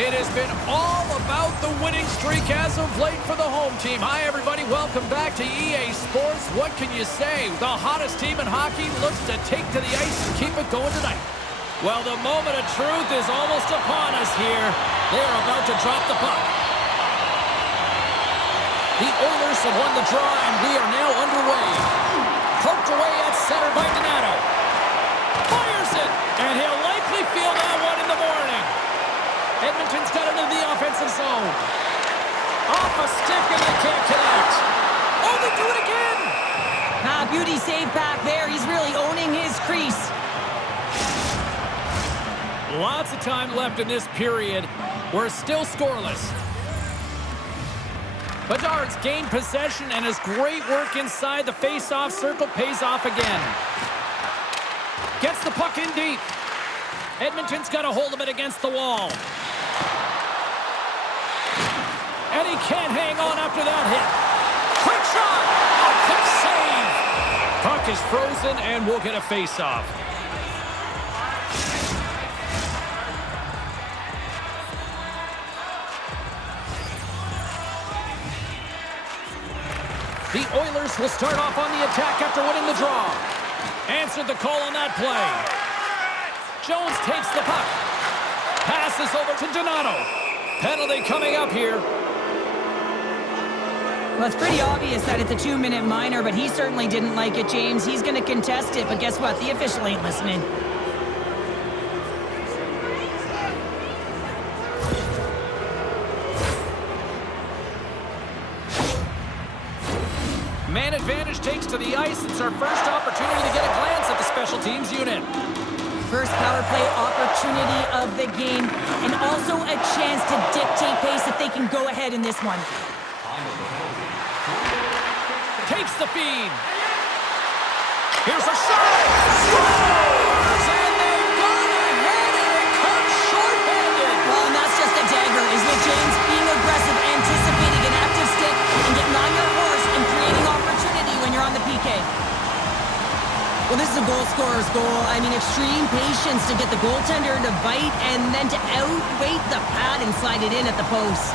It has been all about the winning streak as of late for the home team. Hi, everybody. Welcome back to EA Sports. What can you say? The hottest team in hockey looks to take to the ice and keep it going tonight. Well, the moment of truth is almost upon us here. They're about to drop the puck. The Oilers have won the draw, and we are now underway. Poked away at center by Donato. Fires it, and he'll likely feel that one in the morning. Edmonton's got it into the offensive zone. Off a stick, and they can't connect. Oh, they do it again! Beauty save back there. He's really owning his crease. Lots of time left in this period. We're still scoreless. Bedard's gained possession, and his great work inside the face-off circle pays off again. Gets the puck in deep. Edmonton's got a hold of it against the wall. And he can't hang on after that hit. Quick shot! A quick save! Puck is frozen, and we'll get a face-off. The Oilers will start off on the attack after winning the draw. Answered the call on that play. Jones takes the puck. Passes over to Donato. Penalty coming up here. Well, it's pretty obvious that it's a 2-minute minor, but he certainly didn't like it, James. He's going to contest it, but guess what? The official ain't listening. Man advantage takes to the ice. It's our first opportunity to get a glance at the special teams unit. First power play opportunity of the game, and also a chance to dictate pace if they can go ahead in this one. Takes the feed. Here's a shot. Scores! And they've gone ahead and it comes short-handed. Well, and that's just a dagger, isn't it, James? Being aggressive, anticipating an active stick, and getting on your horse and creating opportunity when you're on the PK. Well, this is a goal scorer's goal. I mean, extreme patience to get the goaltender to bite and then to outweight the pad and slide it in at the post.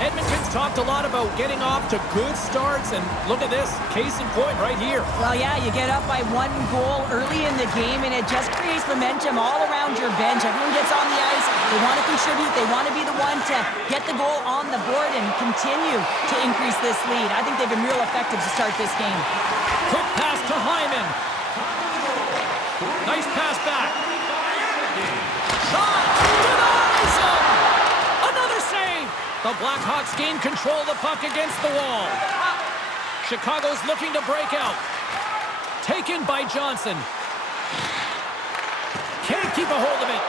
Edmonton's talked a lot about getting off to good starts, and look at this, case in point right here. Well, yeah, you get up by 1 goal early in the game, and it just creates momentum all around your bench. Everyone gets on the ice. They want to contribute. They want to be the one to get the goal on the board and continue to increase this lead. I think they've been real effective to start this game. Quick pass to Hyman. Nice pass back. Shot! Denies him! Another save! The Blackhawks gain control of the puck against the wall. Chicago's looking to break out. Taken by Johnson. Can't keep a hold of it.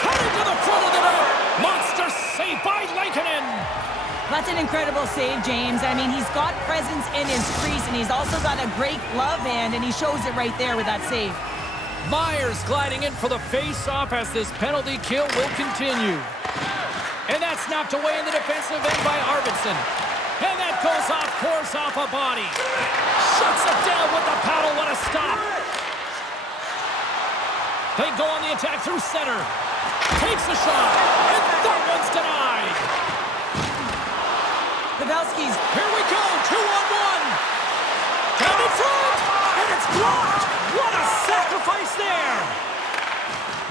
Cut into the front of the net. Monster save by Lankinen. That's an incredible save, James. I mean, he's got presence in his crease, and he's also got a great glove hand, and he shows it right there with that save. Myers gliding in for the face-off as this penalty kill will continue. And that's knocked away in the defensive end by Arvidsson. And that goes off course off a body. Shuts it down with the paddle. What a stop. They go on the attack through center. Takes a shot. And that one's denied. Pavelski's. Here we go. 2-on-1. Down in front. And it's blocked. What a sacrifice there.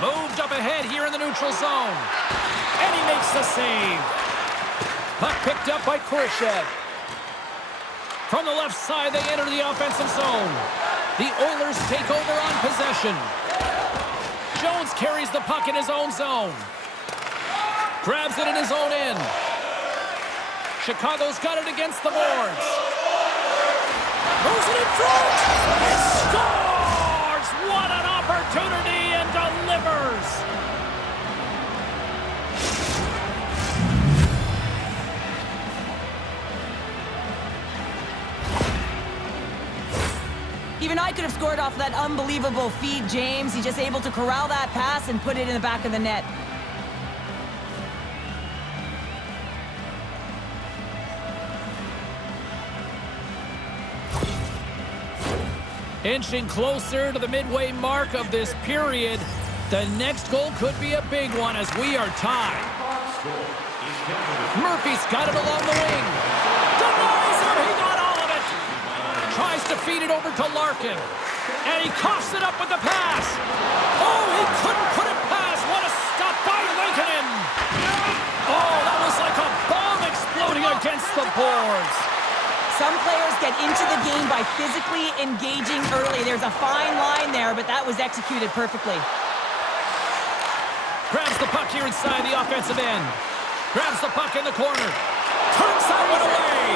Moved up ahead here in the neutral zone. And he makes the save. Puck picked up by Kurashev. From the left side, they enter the offensive zone. The Oilers take over on possession. Jones carries the puck in his own zone. Grabs it in his own end. Chicago's got it against the boards. Moves it in front. And scores! What an opportunity, and delivers. Even I could have scored off that unbelievable feed, James. He's just able to corral that pass and put it in the back of the net. Inching closer to the midway mark of this period. The next goal could be a big one as we are tied. Murphy's got it along the wing. Denies him. He got all of it. Tries to feed it over to Larkin. And he coughs it up with the pass. Oh, he couldn't put it past. What a stop by Lankinen. Oh, that was like a bomb exploding against the boards. Some players get into the game by physically engaging early. There's a fine line there, but that was executed perfectly. Grabs the puck here inside the offensive end. Grabs the puck in the corner. Turns that one away.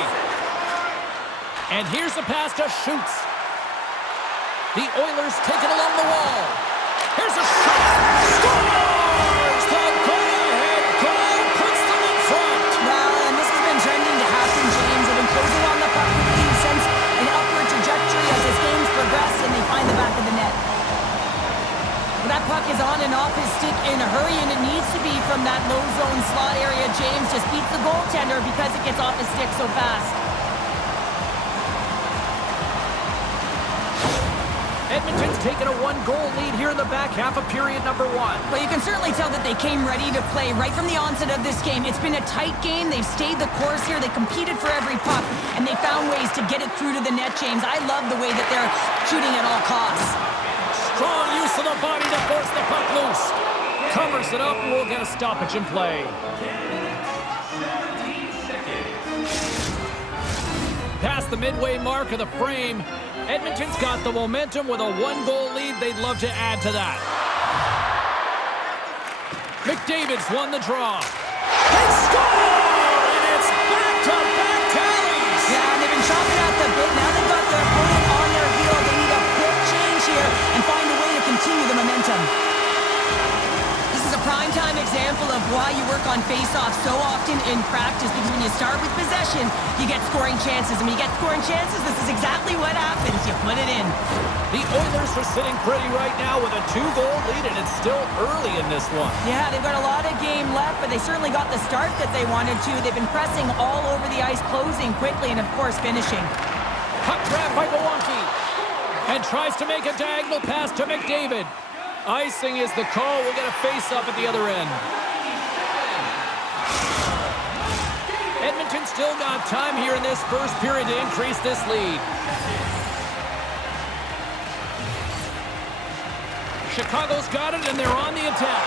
And here's the pass to Schütz. The Oilers take it along the wall. Here's a shot. Scores! The go-ahead goal puts them in front. Well, and this has been trending to happen, James. They've been closing on the puck quickly since an upward trajectory as this game's progressed, and they find the back of the net. That puck is on and off his stick in a hurry, and it needs to be from that low zone slot area. James just beats the goaltender because it gets off his stick so fast. Edmonton's taken a one-goal lead here in the back half of period number 1. Well, you can certainly tell that they came ready to play right from the onset of this game. It's been a tight game. They've stayed the course here. They competed for every puck, and they found ways to get it through to the net, James. I love the way that they're shooting at all costs. Strong use of the body to force the puck loose. Covers it up, and we'll get a stoppage in play. Past the midway mark of the frame, Edmonton's got the momentum with a one-goal lead. They'd love to add to that. McDavid's won the draw. They score! And it's back-to-back tallies! Yeah, and they've been chopping at the bit. Now they've got their opponent on their heel. They need a quick change here and find a way to continue the momentum. This is a prime-time example of why you work on face-offs so often in practice, because when you start with possession, you get scoring chances. And when you get scoring chances, this is exactly what happens. You put it in. The Oilers are sitting pretty right now with a 2-goal lead, and it's still early in this one. Yeah, they've got a lot of game left, but they certainly got the start that they wanted to. They've been pressing all over the ice, closing quickly, and of course, finishing. Puck grab by Gawanke, and tries to make a diagonal pass to McDavid. Icing is the call. We'll get a face-up at the other end. Edmonton still got time here in this first period to increase this lead. Chicago's got it, and they're on the attack.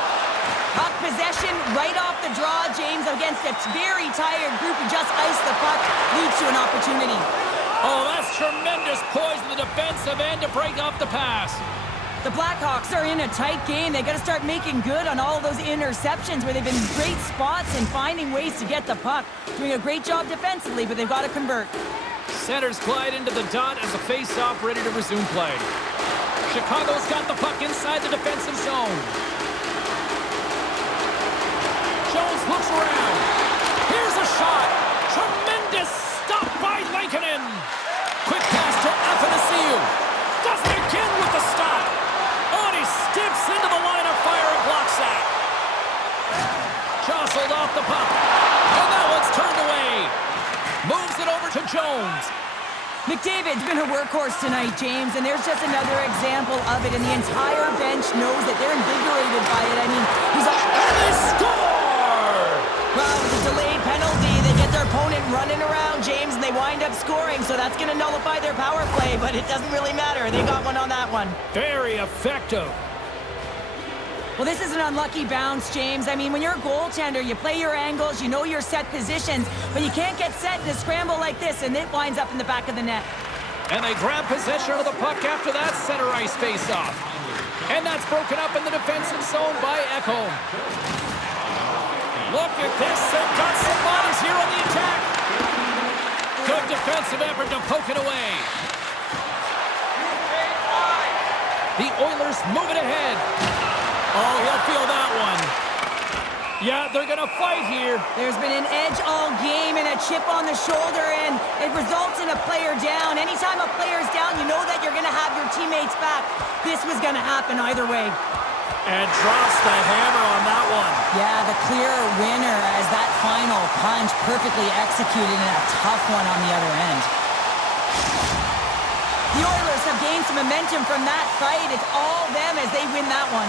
Puck possession right off the draw, James, against a very tired group who just iced the puck, leads to an opportunity. Oh, that's tremendous poise in the defensive end to break off the pass. The Blackhawks are in a tight game. They've got to start making good on all those interceptions where they've been in great spots and finding ways to get the puck. Doing a great job defensively, but they've got to convert. Centers glide into the dot as a face-off ready to resume play. Chicago's got the puck inside the defensive zone. Jones looks around. Here's a shot. Tremendous stop by Lankinen. Quick pass to Pavelski. Does it again with the stop. Oh, and he steps into the line of fire and blocks that. Jostled off the puck. And that one's turned away. Moves it over to Jones. McDavid's been a workhorse tonight, James, and there's just another example of it, and the entire bench knows that they're invigorated by it. I mean, he's all... And they score! Well, with a delayed penalty, they get their opponent running around, James, and they wind up scoring, so that's going to nullify their power play, but it doesn't really matter. They got one on that one. Very effective. Well, this is an unlucky bounce, James. I mean, when you're a goaltender, you play your angles, you know your set positions, but you can't get set in a scramble like this, and it winds up in the back of the net. And they grab possession of the puck after that center ice face-off. And that's broken up in the defensive zone by Echo. Look at this. They've got some bodies here on the attack. Good defensive effort to poke it away. The Oilers move it ahead. Oh, he'll feel that one. Yeah, they're going to fight here. There's been an edge all game and a chip on the shoulder, and it results in a player down. Anytime a player's down, you know that you're going to have your teammates back. This was going to happen either way. And drops the hammer on that one. Yeah, the clear winner as that final punch perfectly executed and a tough one on the other end. The Oilers have gained some momentum from that fight. It's all them as they win that one.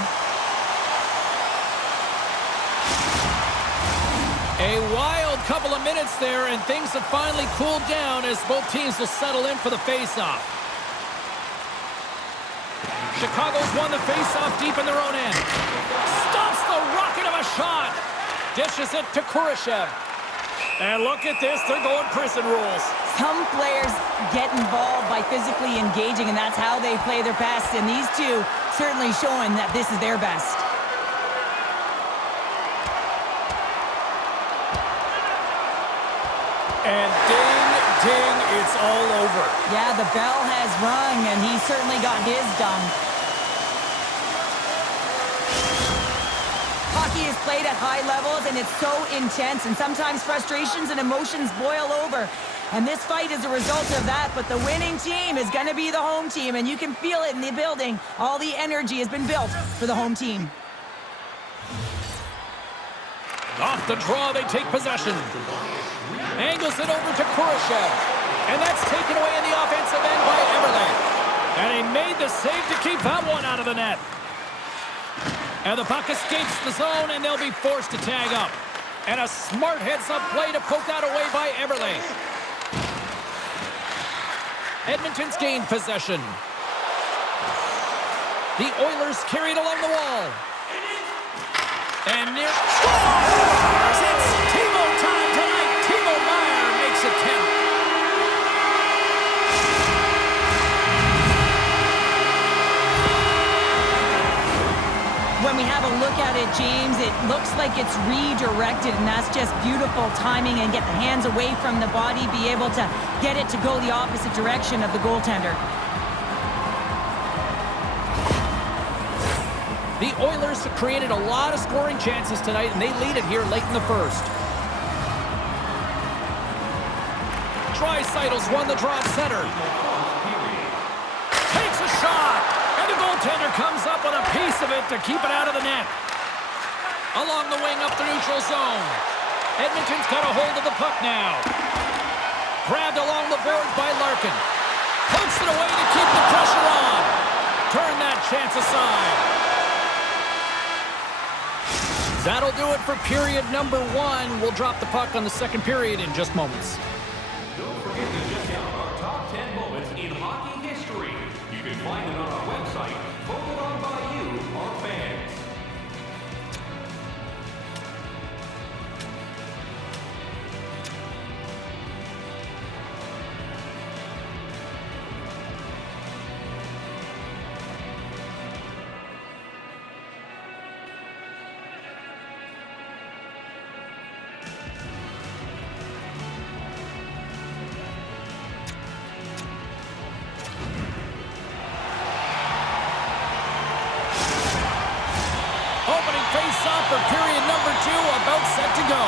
A wild couple of minutes there, and things have finally cooled down as both teams will settle in for the faceoff. Chicago's won the faceoff deep in their own end. Stops the rocket of a shot. Dishes it to Kurashev. And look at this, they're going prison rules. Some players get involved by physically engaging, and that's how they play their best. And these two certainly showing that this is their best. And ding, ding, it's all over. Yeah, the bell has rung, and he certainly got his done. Hockey is played at high levels, and it's so intense, and sometimes frustrations and emotions boil over. And this fight is a result of that, but the winning team is going to be the home team, and you can feel it in the building. All the energy has been built for the home team. Off the draw, they take possession. Angles it over to Kurashev. And that's taken away in the offensive end by Eberle. And he made the save to keep that one out of the net. And the puck escapes the zone, and they'll be forced to tag up. And a smart heads-up play to poke that away by Eberle. Edmonton's gained possession. The Oilers carried along the wall. And near scores! It's Timo time tonight. Timo Meier makes it count. When we have a look at it, James, it looks like it's redirected, and that's just beautiful timing and get the hands away from the body, be able to get it to go the opposite direction of the goaltender. The Oilers have created a lot of scoring chances tonight, and they lead it here late in the first. Draisaitl's won the draw at center. Takes a shot, and the goaltender comes up with a piece of it to keep it out of the net. Along the wing up the neutral zone. Edmonton's got a hold of the puck now. Grabbed along the boards by Larkin. Pokes it away to keep the pressure on. Turn that chance aside. That'll do it for period number 1. We'll drop the puck on the second period in just moments. Don't forget to check out our top 10 moments in hockey history. You can find it on our website, voted on by you, our fans. Face-off for period number 2, about set to go.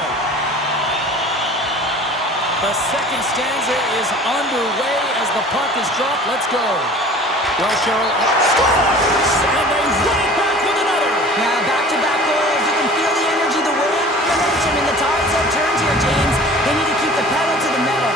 The second stanza is underway as the puck is dropped. Let's go. Well, Cheryl, scores! And they win it back with another. Yeah, back-to-back goals. You can feel the energy, the wave, the momentum, and the tides have turned here, James. They need to keep the pedal to the metal.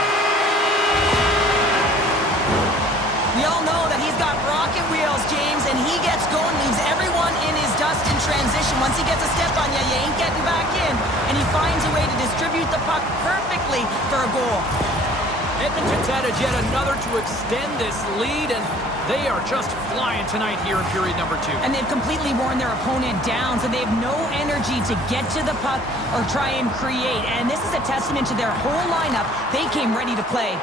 We all know that he's got rocket wheels, James, and he gets going, leaves everyone in his dust in transition. Once he gets a step on you, you ain't getting back in, and he finds a way to distribute the puck perfectly for a goal. Edmonton's added yet another to extend this lead, and they are just flying tonight here in period number 2. And they've completely worn their opponent down, so they have no energy to get to the puck or try and create. And this is a testament to their whole lineup. They came ready to play.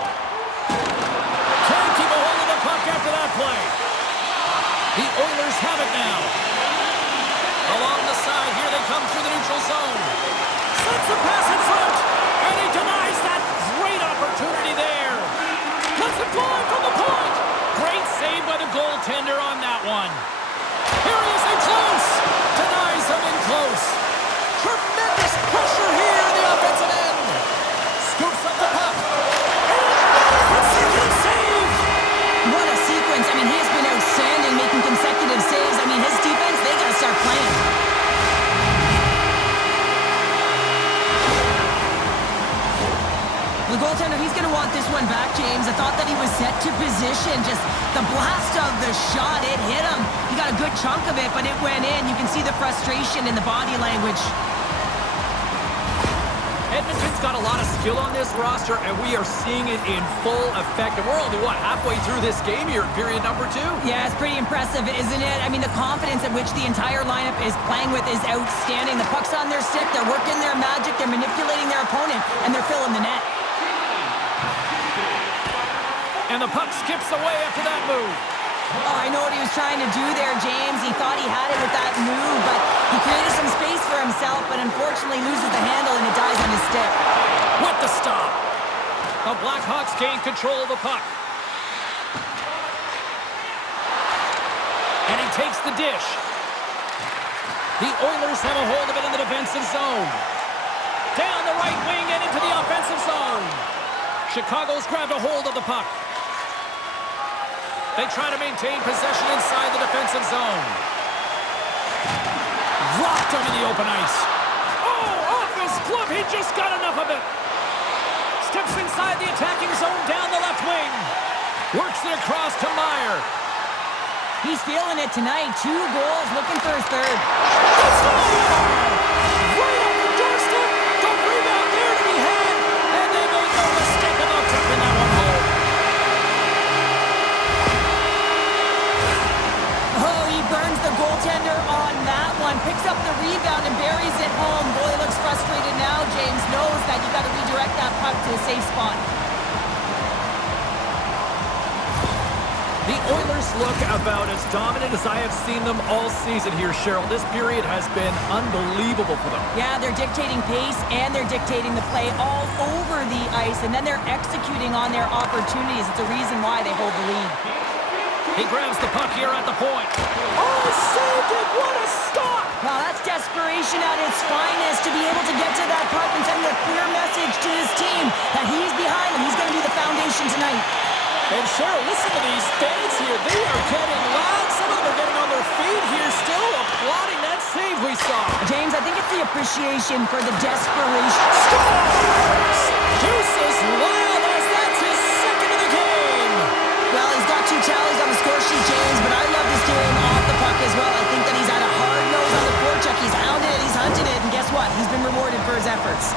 Can't keep a hold of the puck after that play. The Oilers have it now. Along the side, here they come through the neutral zone. Sends the pass in front, and he denies that great opportunity there. Let's it fly from the point. Great save by the goaltender on that one. Here he is in close. Denies him in close. Tremendous pressure here in the offensive end. Scoops up the puck. And consecutive save. What a sequence. I mean, he has been outstanding, making consecutive saves. I mean, his defense, they got to start playing. The goaltender, he's going to want this one back, James. I thought that he was set to position. Just the blast of the shot, it hit him. He got a good chunk of it, but it went in. You can see the frustration in the body language. Edmonton's got a lot of skill on this roster, and we are seeing it in full effect. And we're only, halfway through this game here in period number 2? Yeah, it's pretty impressive, isn't it? I mean, the confidence at which the entire lineup is playing with is outstanding. The puck's on their stick, they're working their magic, they're manipulating their opponent, and they're filling the net. And the puck skips away after that move. Oh, I know what he was trying to do there, James. He thought he had it with that move, but he created some space for himself, but unfortunately loses the handle and it dies on his stick. With the stop. The Blackhawks gain control of the puck. And he takes the dish. The Oilers have a hold of it in the defensive zone. Down the right wing and into the offensive zone. Chicago's grabbed a hold of the puck. They try to maintain possession inside the defensive zone. Rocked him in the open ice. Oh, off his glove. He just got enough of it. Steps inside the attacking zone down the left wing. Works it across to Meier. He's feeling it tonight. 2 goals, looking for his third. Right on the doorstep. The rebound there to be had. And they made no mistake about taking that one home. Oh, he burns the goaltender on that one. Picks up the rebound and buries it home. Boy, looks frustrated now. James knows that you got to redirect that puck to a safe spot. The Oilers look about as dominant as I have seen them all season here, Cheryl. This period has been unbelievable for them. Yeah, they're dictating pace and they're dictating the play all over the ice, and then they're executing on their opportunities. It's a reason why they hold the lead. He grabs the puck here at the point. Oh, saved it! What a stop! Well, that's desperation at its finest, to be able to get to that puck and send a clear message to his team that he's behind them. He's going to be the foundation tonight. And Cheryl, listen to these fans here. They are getting loud. Some of them are getting on their feet here, still applauding that save we saw. James, I think it's the appreciation for the desperation. Scores! Schütz is wild as that's his second of the game. Well, he's got 2 tallies on the score sheet, James, but I love this game off the puck as well. I think that he's had a hard nose on the forecheck. He's hounded it, he's hunted it, and guess what? He's been rewarded for his efforts.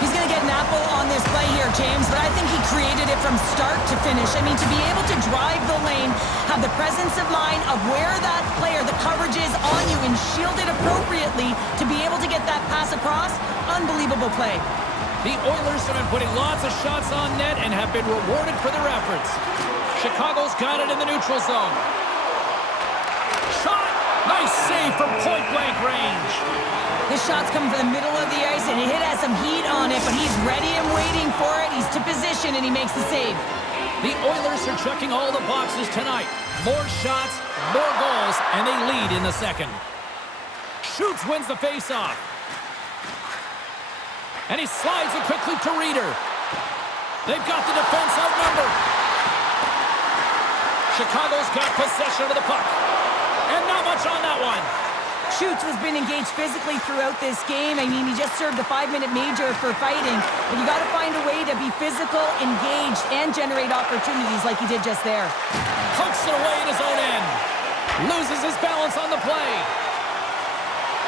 He's going to get an apple on this play here, James, but I think he created it from start to finish. I mean, to be able to drive the lane, have the presence of mind of where that player, the coverage is on you, and shield it appropriately to be able to get that pass across, unbelievable play. The Oilers have been putting lots of shots on net and have been rewarded for their efforts. Chicago's got it in the neutral zone. Shot! Nice save from point-blank range. This shot's coming from the middle of the ice, and it has some heat on it, but he's ready and waiting for it. He's to position, and he makes the save. The Oilers are checking all the boxes tonight. More shots, more goals, and they lead in the second. Schütz wins the faceoff. And he slides it quickly to Rieder. They've got the defense outnumbered. Chicago's got possession of the puck. And not much on that one. Schütz has been engaged physically throughout this game. I mean, he just served a 5-minute major for fighting. But you got to find a way to be physical, engaged, and generate opportunities like he did just there. Pokes it away in his own end. Loses his balance on the play.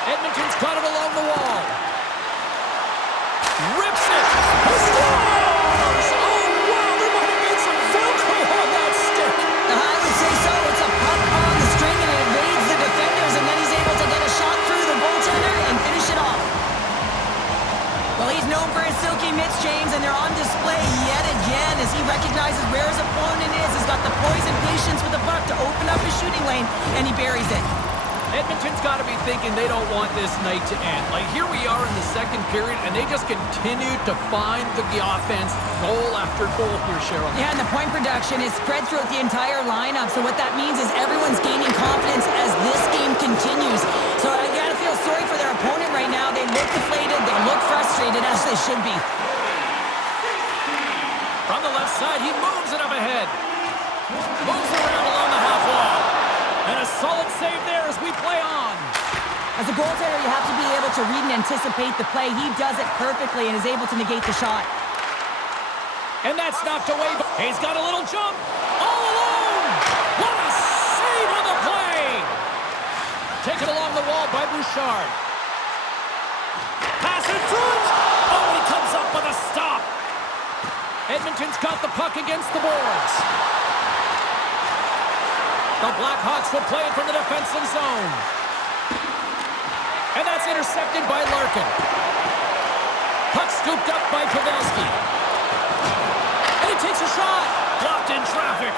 Edmonton's got it along the wall. Rips it. He scores! Oh, wow, there might have been some Velcro on that stick. I would say so. It's a puck on the string, and it evades the defenders, and then he's able to get a shot through the goaltender and finish it off. Well, he's known for his silky mitts, James, and they're on display yet again as he recognizes where his opponent is. He's got the poise and patience with the puck to open up his shooting lane, and he buries it. Edmonton's got to be thinking they don't want this night to end. Like, here we are in the second period, and they just continue to find the offense goal after goal here, Cheryl. Yeah, and the point production is spread throughout the entire lineup. So what that means is everyone's gaining confidence as this game continues. So I got to feel sorry for their opponent right now. They look deflated. They look frustrated, as they should be. From the left side, he moves it up ahead. Moves around along the half wall. And a solid save there as we play on. As a goaltender, you have to be able to read and anticipate the play. He does it perfectly and is able to negate the shot. And that's knocked away. He's got a little jump. All alone. What a save on the play. Taken along the wall by Bouchard. Pass in front. Edmonton's got the puck against the boards. The Blackhawks will play it from the defensive zone. And that's intercepted by Larkin. Puck scooped up by Pavelski. And he takes a shot. Blocked in traffic.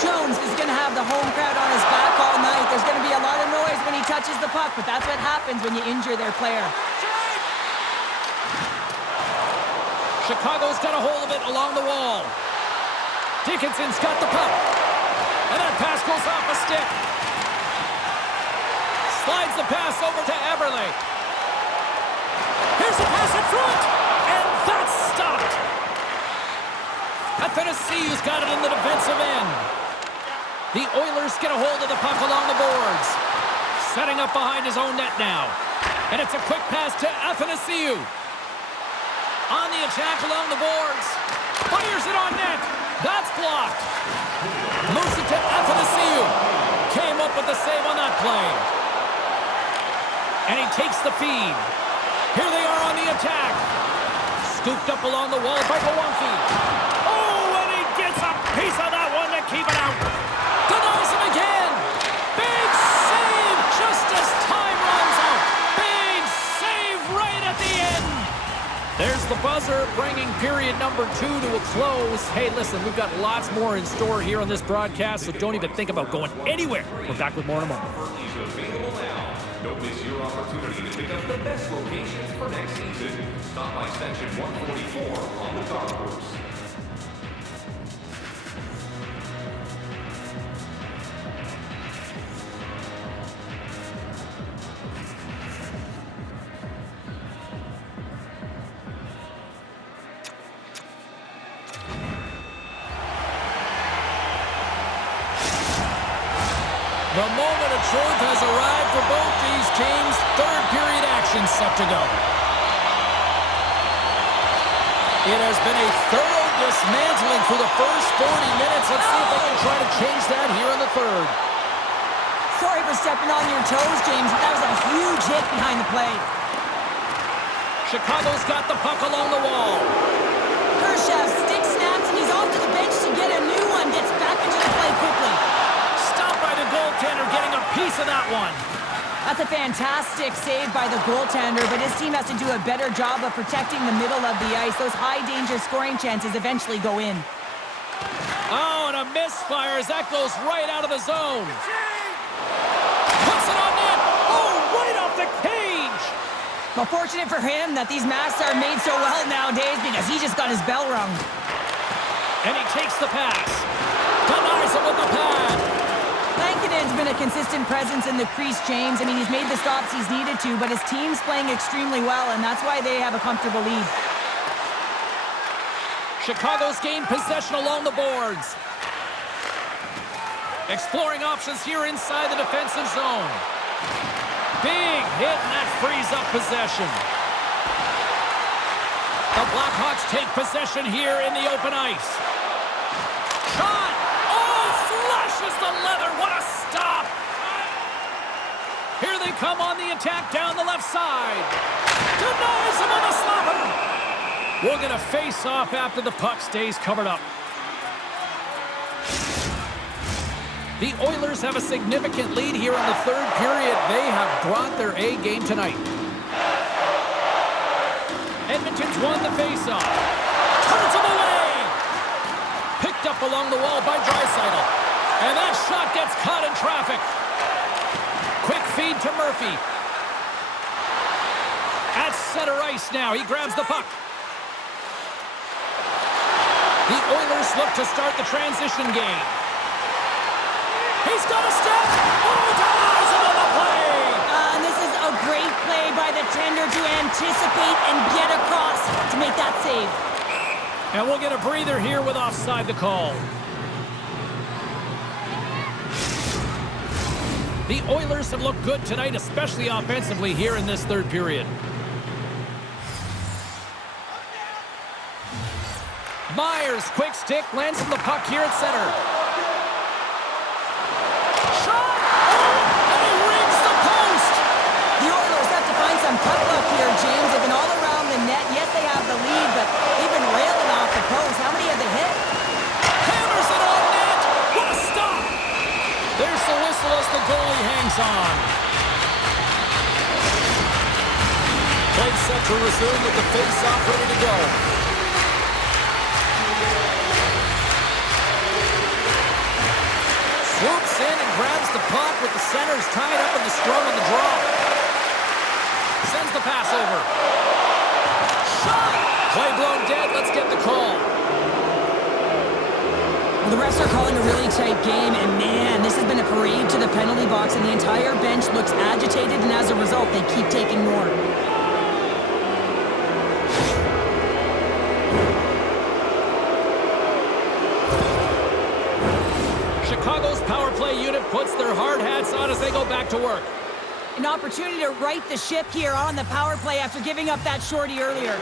Jones is going to have the home crowd on his back all night. There's going to be a lot of noise when he touches the puck, but that's what happens when you injure their player. Chicago's got a hold of it along the wall. Dickinson's got the puck. And that pass goes off a stick. Slides the pass over to Eberle. Here's the pass in front. And that's stopped. Athanasiou's got it in the defensive end. The Oilers get a hold of the puck along the boards. Setting up behind his own net now. And it's a quick pass to Athanasiou. On the attack along the boards. Fires it on net. That's blocked. Moves it to Athanasiou. Came up with the save on that play. And he takes the feed. Here they are on the attack. Scooped up along the wall by Gawanke. Oh, and he gets a piece of that one to keep it out. Denies him again. Big save just as time runs out. Big save right at the end. There's the buzzer, bringing period number 2 to a close. Hey, listen, we've got lots more in store here on this broadcast, so don't even think about going anywhere. We're back with more in a moment. Don't miss your opportunity to pick up the best locations for next season. Stop by section 144 on the golf course. The moment of truth has arrived for both these teams. Third period action set to go. It has been a thorough dismantling through the first 40 minutes. Let's see if they can try to change that here in the third. Sorry for stepping on your toes, James, but that was a huge hit behind the play. Chicago's got the puck along the wall. Kurashev stick snaps, and he's off to the bench to get a new one. Gets back into the play quickly. Stopped by the goaltender, getting a piece of that one. That's a fantastic save by the goaltender, but his team has to do a better job of protecting the middle of the ice. Those high-danger scoring chances eventually go in. Oh, and a misfire as that goes right out of the zone. Puts it on net. Oh, right off the cage. Well, fortunate for him that these masks are made so well nowadays because he just got his bell rung. And he takes the pass. Denies him with the pad. Lankinen's been a consistent presence in the crease, James. I mean, he's made the stops he's needed to, but his team's playing extremely well, and that's why they have a comfortable lead. Chicago's gained possession along the boards. Exploring options here inside the defensive zone. Big hit, and that frees up possession. The Blackhawks take possession here in the open ice. Shot! Oh, flushes the leather. What a stop! Here they come on the attack down the left side. Denies him on the slapper. We're going to face off after the puck stays covered up. The Oilers have a significant lead here in the third period. They have brought their A game tonight. Edmonton's won the faceoff. Turns him away. Picked up along the wall by Draisaitl. And that shot gets caught in traffic. Quick feed to Murphy. At center ice now. He grabs the puck. The Oilers look to start the transition game. He's got a step. Oh, denies him on the play. And this is a great play by the tender to anticipate and get across to make that save. And we'll get a breather here with offside the call. The Oilers have looked good tonight, especially offensively here in this third period. Meier's quick stick lands him the puck here at center. Shot! Oh, and he rings the post! The Oilers have to find some puck luck here, James. They've been all around the net. Yes, they goalie hangs on. Play set to resume with the face-off ready to go. Swoops in and grabs the puck with the centers tied up in the scrum on the draw. Sends the pass over. Shot! Play blown dead. Let's get the call. Well, the refs are calling a really tight game, and man, this has been a parade to the penalty box, and the entire bench looks agitated, and as a result, they keep taking more. Chicago's power play unit puts their hard hats on as they go back to work. An opportunity to right the ship here on the power play after giving up that shorty earlier.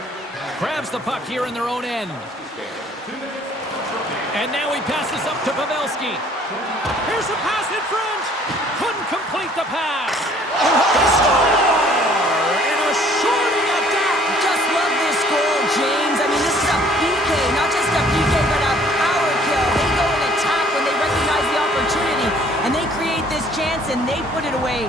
Grabs the puck here in their own end. And now he passes up to Pavelski. Here's a pass in front. Couldn't complete the pass. They score! And a shorty at that. Just love this goal, James. I mean, this is a PK, not just a PK, but a power kill. They go and attack when they recognize the opportunity, and they create this chance, and they put it away.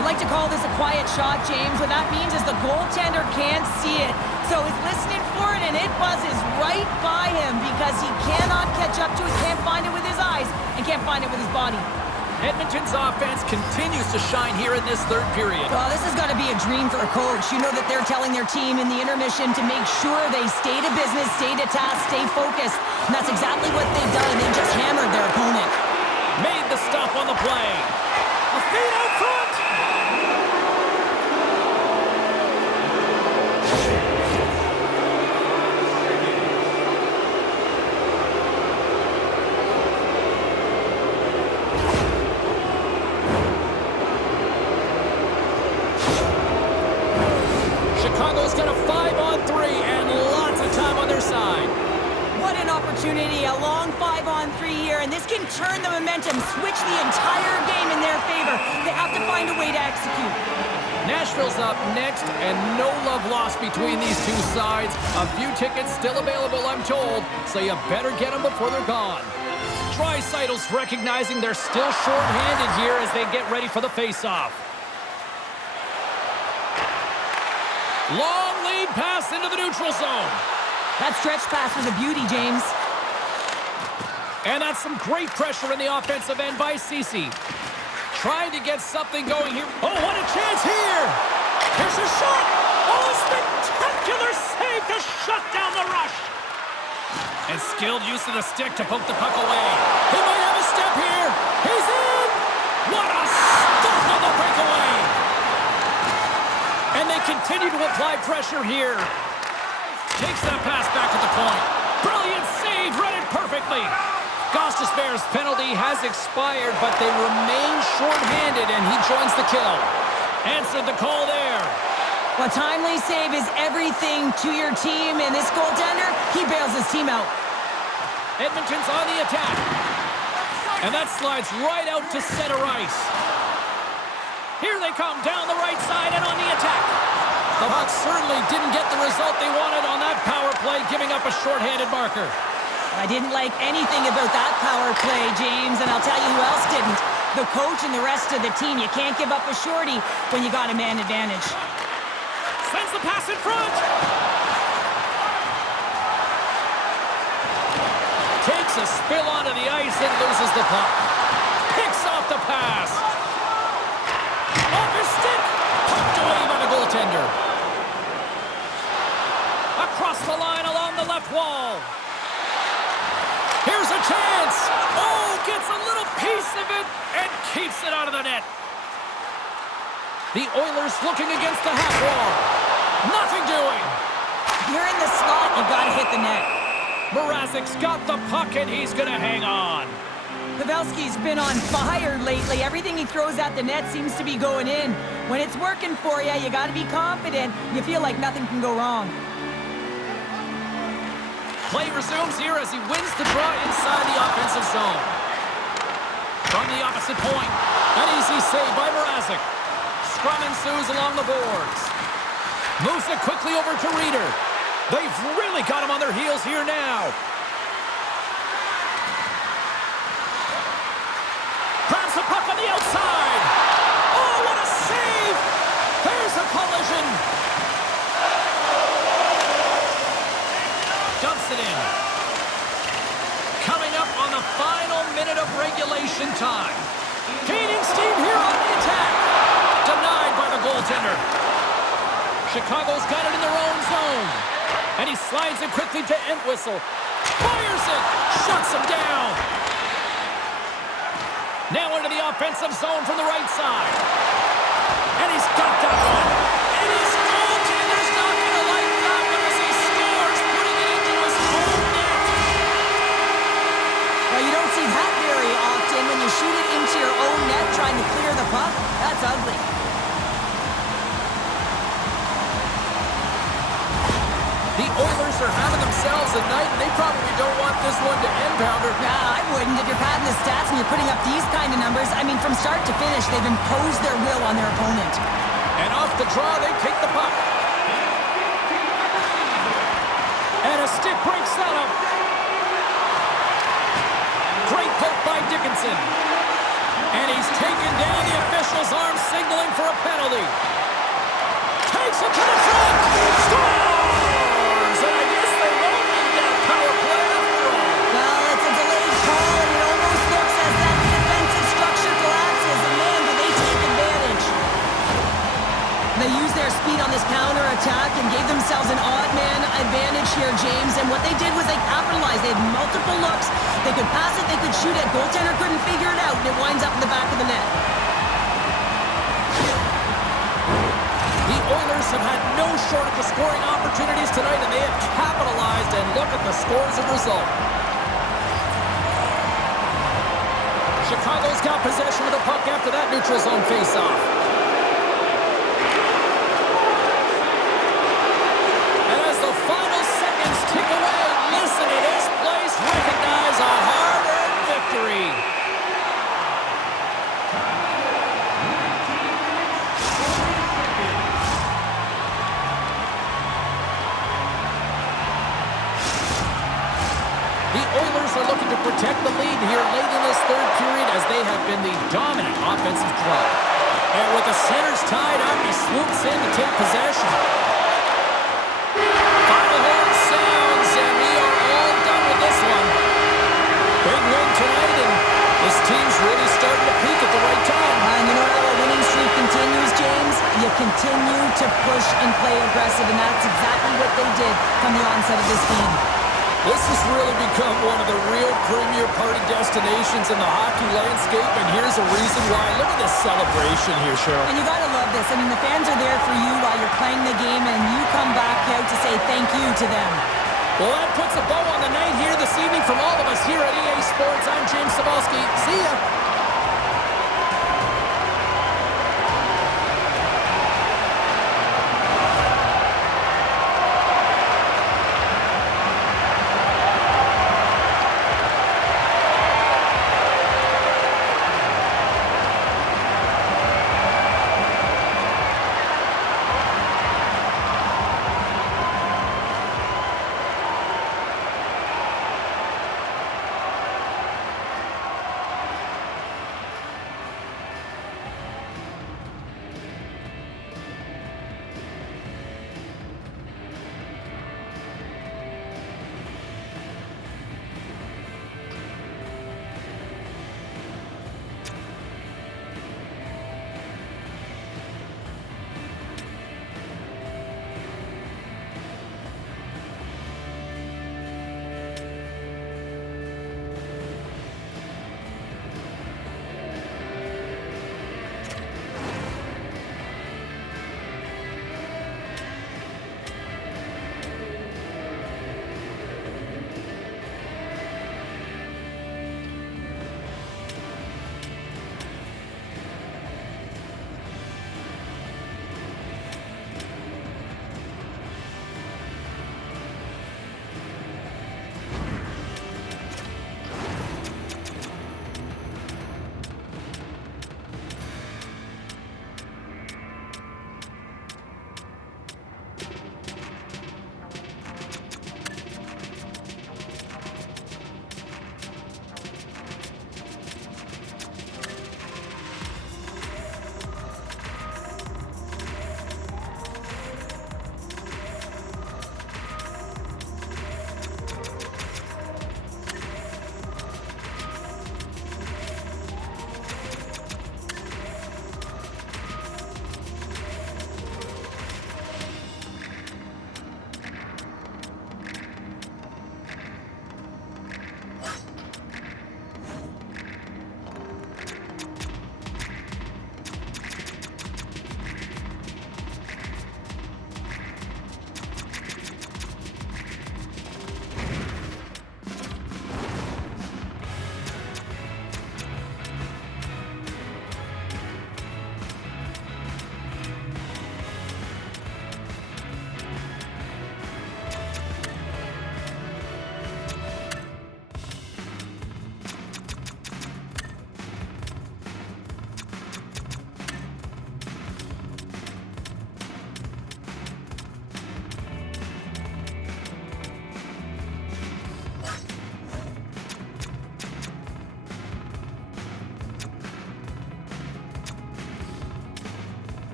I'd like to call this a quiet shot, James. What that means is the goaltender can't see it, so he's listening for it, and it buzzes right by him because he cannot catch up to it, can't find it with his eyes, and can't find it with his body. Edmonton's offense continues to shine here in this third period. Well, this has got to be a dream for a coach. You know that they're telling their team in the intermission to make sure they stay to business, stay to task, stay focused, and that's exactly what they've done. They just hammered their opponent. Made the stop on the play. A feed out front. Chicago's got a 5-on-3 and lots of time on their side. What an opportunity, a long 5-on-3 here, and this can turn the momentum, switch the entire game in their favor. They have to find a way to execute. Nashville's up next, and no love lost between these two sides. A few tickets still available, I'm told, so you better get them before they're gone. Draisaitl's recognizing they're still short-handed here as they get ready for the face-off. Long lead pass into the neutral zone. That stretch pass was a beauty, James. And that's some great pressure in the offensive end by Ceci. Trying to get something going here. Oh, what a chance here! Here's a shot! Oh, a spectacular save to shut down the rush! And skilled use of the stick to poke the puck away. He might have a step here. He's in! What a stop on the breakaway! And they continue to apply pressure here. Takes that pass back at the point. Brilliant save, read it perfectly. Gostisbehere's penalty has expired, but they remain short-handed, and he joins the kill. Answered the call there. A timely save is everything to your team, and this goaltender, he bails his team out. Edmonton's on the attack. And that slides right out to center ice. Here they come down the right side and on the attack. The Hawks certainly didn't get the result they wanted on that power play, giving up a short-handed marker. I didn't like anything about that power play, James, and I'll tell you who else didn't. The coach and the rest of the team. You can't give up a shorty when you got a man advantage. Sends the pass in front. Takes a spill onto the ice and loses the puck. Picks off the pass. Off his stick. Pucked away by the goaltender. Across the line along the left wall. Here's a chance. Oh, gets a little piece of it and keeps it out of the net. The Oilers looking against the half wall. Nothing doing. You're in the slot, you gotta hit the net. Mrazek's got the puck and he's gonna hang on. Pavelski's been on fire lately. Everything he throws at the net seems to be going in. When it's working for you, you gotta be confident. You feel like nothing can go wrong. Play resumes here as he wins the draw inside the offensive zone. From the opposite point, an easy save by Mrazek. Scrum ensues along the boards. Moves it quickly over to Rieder. They've really got him on their heels here now. Grabs the puck regulation time. Gaining steam here on the attack. Denied by the goaltender. Chicago's got it in their own zone. And he slides it quickly to Entwistle. Fires it. Shuts him down. Now into the offensive zone from the right side. And he's got that one. And his goaltender's not going to like that one as he scores, putting it into his own net. Well, you don't see that very often when you shoot it into your own net trying to clear the puck. That's ugly. The Oilers are having themselves a night, and they probably don't want this one to end, Pounder. Nah, I wouldn't. If you're padding the stats and you're putting up these kind of numbers, I mean, from start to finish, they've imposed their will on their opponent. And off the draw, they take the puck. And a stick breaks that up. Great poke by Dickinson. And he's taken down the official's arm, signaling for a penalty. Takes it to the front. Scores! And I guess they won't need that power play after all. Well, it's a delayed call, and it almost looks as that defensive structure collapses. And man, do they take advantage. They used their speed on this counter-attack and gave themselves an odd-man advantage here, James. And what they did was they capitalized. They had multiple looks. They could pass it, they could shoot it. Goaltender couldn't figure it out, and it winds up in the back of the net. The Oilers have had no shortage of scoring opportunities tonight, and they have capitalized, and look at the scores and result. Chicago's got possession of the puck after that neutral zone face-off. And as the final seconds tick away, listen to this place recognize a hard-earned victory. The Oilers are looking to protect the lead here late in this third period as they have been the dominant offensive club. And with the centers tied up, he swoops in to take possession. Final horn sounds, and we are all done with this one. Big win tonight, and this team's really starting to peak at the right time. And you know how a winning streak continues, James? You continue to push and play aggressive, and that's exactly what they did from the onset of this game. This has really become one of the real premier party destinations in the hockey landscape, and here's a reason why. Look at this celebration here, Cheryl. And you gotta love this. I mean, the fans are there for you while you're playing the game, and you come back out to say thank you to them. Well, that puts a bow on the night here this evening from all of us here at EA Sports. I'm James Sabalski. See ya.